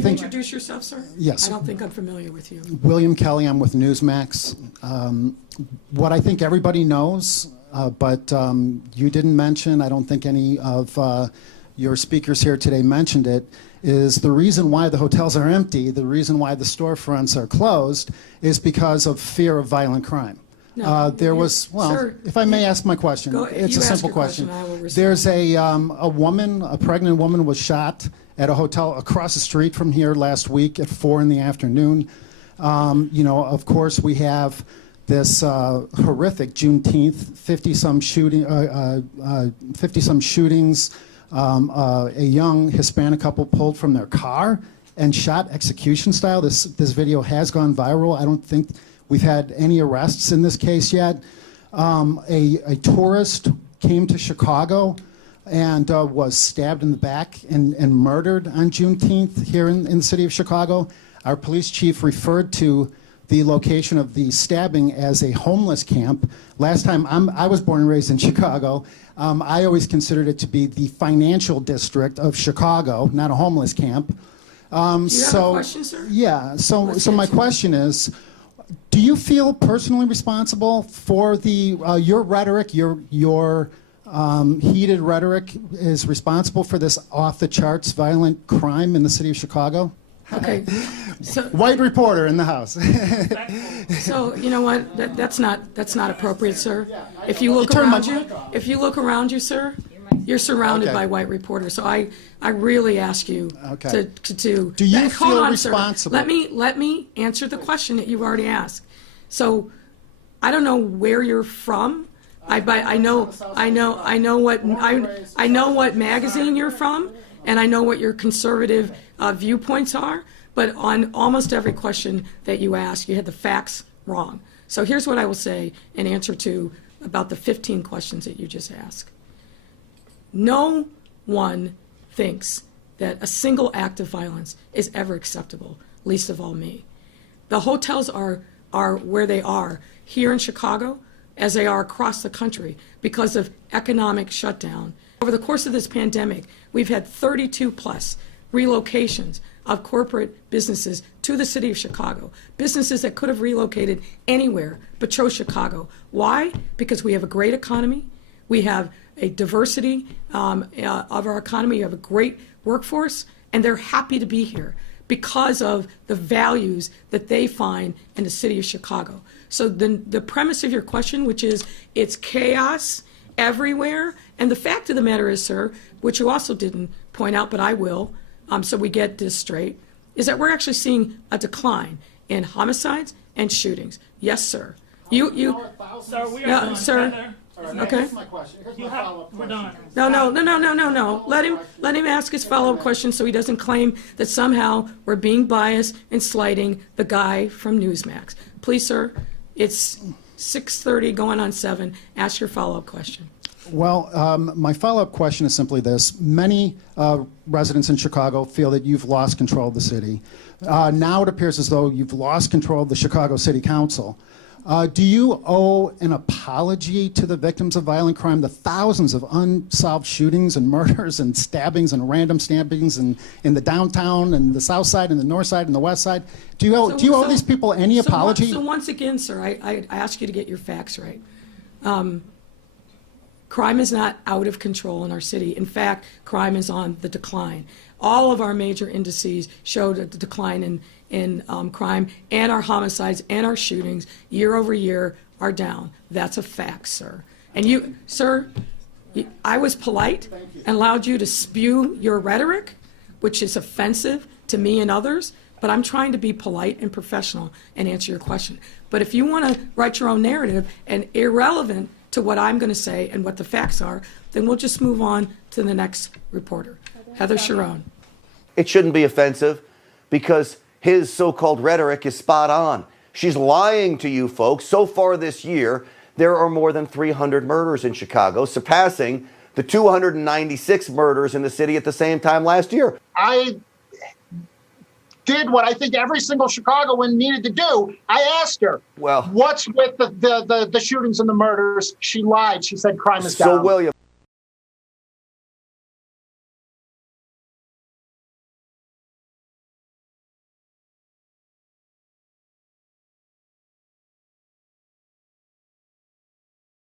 Can you introduce yourself, sir? Yes. I don't think I'm familiar with you. William Kelly, I'm with Newsmax. What I think everybody knows, but you didn't mention, I don't think any of your speakers here today mentioned it, is the reason why the hotels are empty, the reason why the storefronts are closed, is because of fear of violent crime. No, Sir, if I may ask my question, it's a simple question. I will respond. There's a woman, a pregnant woman was shot at a hotel across the street from here last week at 4 in the afternoon. Of course, we have this horrific Juneteenth, 50-some shootings. A young Hispanic couple pulled from their car and shot execution style. This video has gone viral. I don't think we've had any arrests in this case yet. A tourist came to Chicago and was stabbed in the back and murdered on Juneteenth here in the city of Chicago. Our police chief referred to the location of the stabbing as a homeless camp. Last time, I was born and raised in Chicago. I always considered it to be the financial district of Chicago, not a homeless camp. Do you have a question, sir? Yeah, so my question is, do you feel personally responsible for your rhetoric, your heated rhetoric is responsible for this off-the-charts violent crime in the city of Chicago? Okay. So, white reporter in the house. So you know what? That's not appropriate, sir. If you look around you, sir, you're surrounded by white reporters. So I really ask you to. Do you hold feel on, responsible? Sir. Let me answer the question that you've already asked. So I don't know where you're from. I know what magazine you're from, and I know what your conservative viewpoints are. But on almost every question that you ask, you had the facts wrong. So here's what I will say in answer to about the 15 questions that you just asked. No one thinks that a single act of violence is ever acceptable, least of all me. The hotels are where they are here in Chicago, as they are across the country because of economic shutdown. Over the course of this pandemic, we've had 32 plus relocations of corporate businesses to the city of Chicago, businesses that could have relocated anywhere but chose Chicago. Why? Because we have a great economy, we have a diversity of our economy, we have a great workforce, and they're happy to be here because of the values that they find in the city of Chicago. So the premise of your question, which is it's chaos everywhere, and the fact of the matter is, sir, which you also didn't point out, but I will, so we get this straight, is that we're actually seeing a decline in homicides and shootings. Yes, sir. Sir, we are done. Sir. Okay. Here's my question. Here's my follow-up We're question. done. No. Let him ask his follow-up question so he doesn't claim that somehow we're being biased and slighting the guy from Newsmax. Please, sir, it's 6:30 going on 7. Ask your follow-up question. Well, my follow-up question is simply this. Many residents in Chicago feel that you've lost control of the city. Now it appears as though you've lost control of the Chicago City Council. Do you owe an apology to the victims of violent crime, the thousands of unsolved shootings and murders and stabbings and random stabbings in the downtown and the south side and the north side and the west side? Do you owe these people any apology? So once again, sir, I ask you to get your facts right. Crime is not out of control in our city. In fact, crime is on the decline. All of our major indices showed a decline in crime, and our homicides and our shootings year over year are down. That's a fact, sir. And you, sir, I was polite and allowed you to spew your rhetoric, which is offensive to me and others, but I'm trying to be polite and professional and answer your question. But if you want to write your own narrative and irrelevant to what I'm going to say and what the facts are, then we'll just move on to the next reporter. Heather Sharon. It shouldn't be offensive because his so-called rhetoric is spot on. She's lying to you folks. So far this year, there are more than 300 murders in Chicago, surpassing the 296 murders in the city at the same time last year. I did what I think every single Chicagoan needed to do. I asked her, well, what's with the shootings and the murders? She lied. She said crime is down. So, William,